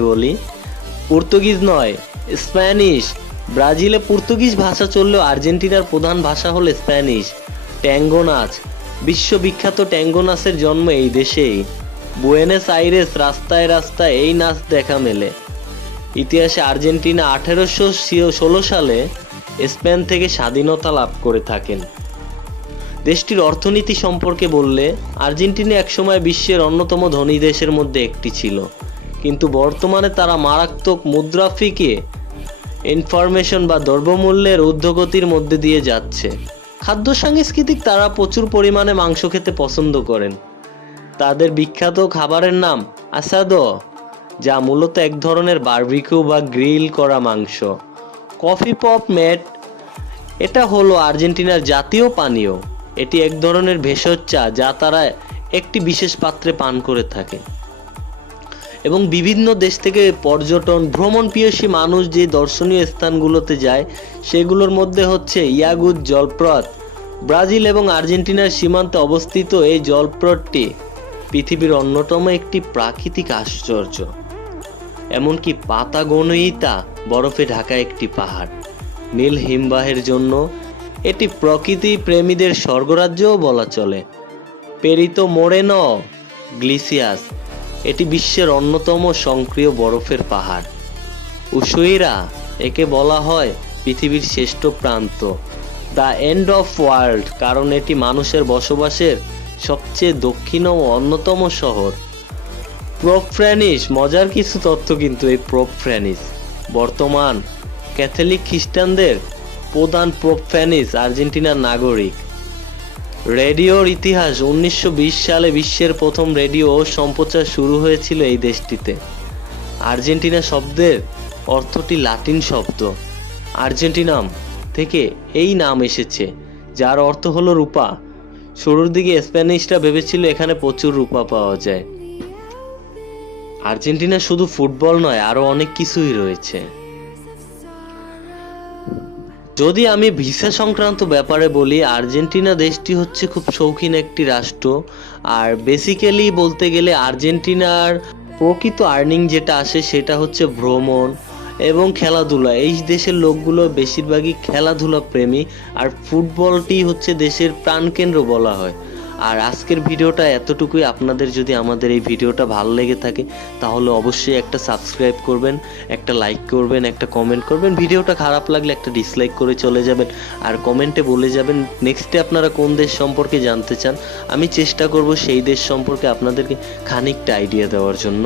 বলি। পর্তুগিজ নয়, স্প্যানিশ। ব্রাজিলে পর্তুগিজ ভাষা চললেও আর্জেন্টিনার প্রধান ভাষা হলো স্প্যানিশ। ট্যাঙ্গো নাচ বিশ্ববিখ্যাত ট্যাঙ্গো নাচের জন্ম এই দেশেই। বুয়েনেস আইরেস রাস্তায় রাস্তায় এই নাচ দেখা মেলে। ইতিহাসে আর্জেন্টিনা আঠেরোশো ষোলো সালে স্পেন থেকে স্বাধীনতা লাভ করে থাকেন। দেশটির অর্থনীতি সম্পর্কে বললে, আর্জেন্টিনা একসময় বিশ্বের অন্যতম ধনী দেশের মধ্যে একটি ছিল। কিন্তু বর্তমানে তারা মারাত্মক মুদ্রাফিকে ইনফরমেশন বা দ্রব্যমূল্যের ঊর্ধ্বগতির মধ্যে দিয়ে যাচ্ছে। খাদ্য সাংস্কৃতিক তারা প্রচুর পরিমাণে মাংস খেতে পছন্দ করেন। তাদের বিখ্যাত খাবারের নাম আসাদ, যা মূলত এক ধরনের বার্বিকিউ বা গ্রিল করা মাংস। কফি পপ মেট এটা হলো আর্জেন্টিনার জাতীয় পানীয়। এটি এক ধরনের ভেষজ চা, যা তারা একটি বিশেষ পাত্রে পান করে থাকে। এবং বিভিন্ন দেশ থেকে পর্যটন ভ্রমণ পিয়সী মানুষ যে দর্শনীয় স্থানগুলোতে যায়, সেগুলোর মধ্যে হচ্ছে ইয়াগুদ জলপ্রপাত। ব্রাজিল এবং আর্জেন্টিনার সীমান্তে অবস্থিত এই জলপ্রপাতটি পৃথিবীর অন্যতম একটি প্রাকৃতিক আশ্চর্য। এমনকি পাতাগোনইতা বরফে ঢাকা একটি পাহাড়। নীল হিমবাহের জন্য এটি প্রকৃতি প্রেমীদের স্বর্গরাজ্যও বলা চলে। পেরিতো মোরেনো গ্লিসিয়াস এটি বিশ্বের অন্যতম সক্রিয় বরফের পাহাড়। উসুইরা, একে বলা হয় পৃথিবীর শ্রেষ্ঠ প্রান্ত। দ্য এন্ড অফ ওয়ার্ল্ড, কারণ এটি মানুষের বসবাসের সবচেয়ে দক্ষিণ ও অন্যতম শহর। প্রোপফ্র্যানিস, মজার কিছু তথ্য কিন্তু এই প্রোপফ্র্যানিস। বর্তমান ক্যাথলিক খ্রিস্টানদের প্রধান প্রোপফ্র্যানিস আর্জেন্টিনার নাগরিক। রেডিওর ইতিহাস উনিশশো বিশ সালে বিশ্বের প্রথম রেডিও সম্প্রচার শুরু হয়েছিল এই দেশটিতে। আর্জেন্টিনা শব্দের অর্থটি লাতিন শব্দ। আর্জেন্টিনাম থেকে এই নাম এসেছে, যার অর্থ হলো রূপা। শুরুর দিকে স্প্যানিশরা ভেবেছিল এখানে প্রচুর রূপা পাওয়া যায়। আর্জেন্টিনা শুধু ফুটবল নয়, আরও অনেক কিছুই রয়েছে। যদি আমি ভিসা সংক্রান্ত ব্যাপারে বলি, আর্জেন্টিনা দেশটি হচ্ছে খুব শৌখিন একটি রাষ্ট্র। আর বেসিক্যালি বলতে গেলে আর্জেন্টিনার প্রকৃত আর্নিং যেটা আসে সেটা হচ্ছে ভ্রমণ এবং খেলাধুলা। এই দেশের লোকগুলো বেশিরভাগই খেলাধুলা প্রেমী, আর ফুটবলটি হচ্ছে দেশের প্রাণকেন্দ্র বলা হয়। আর আজকের ভিডিওটা এতটুকুই। আপনাদের যদি আমাদের এই ভিডিওটা ভালো লেগে থাকে, তাহলে অবশ্যই একটা সাবস্ক্রাইব করবেন, একটা লাইক করবেন, একটা কমেন্ট করবেন। ভিডিওটা খারাপ লাগলে একটা ডিসলাইক করে চলে যাবেন আর কমেন্টে বলে যাবেন নেক্সটে আপনারা কোন দেশ সম্পর্কে জানতে চান, আমি চেষ্টা করব সেই দেশ সম্পর্কে আপনাদেরকে খানিকটা আইডিয়া দেওয়ার জন্য।